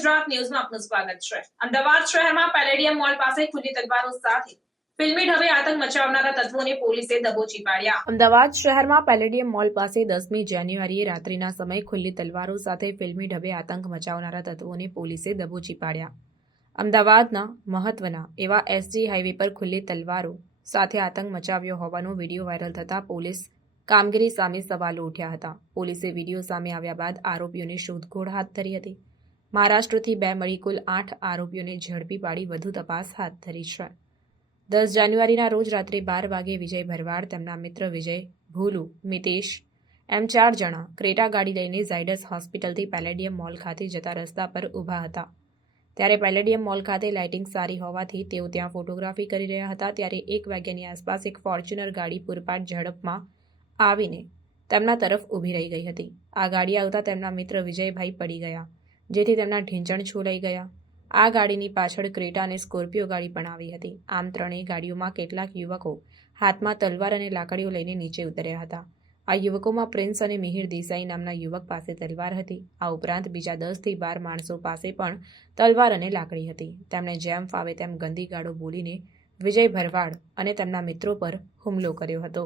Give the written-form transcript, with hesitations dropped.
ગુજરાત ન્યૂઝમાં આપનું સ્વાગત છે। અમદાવાદ શહેરમાં પેલેડિયમ મોલ પાસે ખુલ્લી તલવારો સાથે ફિલ્મી ઢબે આતંક મચાવનારા તત્વોને પોલીસે દબોચી પાડ્યા। અમદાવાદ શહેરમાં પેલેડિયમ મોલ પાસે 10મી જાન્યુઆરીએ રાત્રિના સમયે ખુલ્લી તલવારો સાથે ફિલ્મી ઢબે આતંક મચાવનારા તત્વોને પોલીસે દબોચી પાડ્યા। અમદાવાદના મહત્વના એવા એસજી હાઈવે પર ખુલ્લી તલવારો સાથે આતંક મચાવ્યો હોવાનો વિડીયો વાયરલ થતા પોલીસ કામગીરી સામે સવાલો ઉઠ્યા હતા। પોલીસે વિડીયો સામે આવ્યા બાદ આરોપીઓની શોધખોળ હાથ ધરી હતી। મહારાષ્ટ્રથી 2 મળી કુલ 8 આરોપીઓને ઝડપી પાડી વધુ તપાસ હાથ ધરી છે। 10 જાન્યુઆરીના રોજ રાત્રે 12 વાગે વિજય ભરવાડ, તેમના મિત્ર વિજય, ભોલુ, મિતેશ એમ 4 જણા ક્રેટા ગાડી લઈને ઝાયડસ હોસ્પિટલથી પેલેડિયમ મોલ ખાતે જતા રસ્તા પર ઊભા હતા। ત્યારે પેલેડિયમ મોલ ખાતે લાઇટિંગ સારી હોવાથી તેઓ ત્યાં ફોટોગ્રાફી કરી રહ્યા હતા। ત્યારે 1 વાગ્યાની આસપાસ એક ફોર્ચ્યુનર ગાડી પૂરપાટ ઝડપમાં આવીને તેમના તરફ ઊભી રહી ગઈ હતી। આ ગાડી આવતા તેમના મિત્ર વિજયભાઈ પડી ગયા, જેથી તેમના ઢીંચણ છોલાઈ ગયા। આ ગાડીની પાછળ ક્રેટા અને સ્કોર્પિયો ગાડી પણ આવી હતી। આમ ત્રણેય ગાડીઓમાં કેટલાક યુવકો હાથમાં તલવાર અને લાકડીઓ લઈને નીચે ઉતર્યા હતા। આ યુવકોમાં પ્રિન્સ અને મિહિર દેસાઈ નામના યુવક પાસે તલવાર હતી। આ ઉપરાંત બીજા 10 થી 12 માણસો પાસે પણ તલવાર અને લાકડી હતી। તેમણે જેમ ફાવે તેમ ગંદી ગાળો બોલીને વિજય ભરવાડ અને તેમના મિત્રો પર હુમલો કર્યો હતો।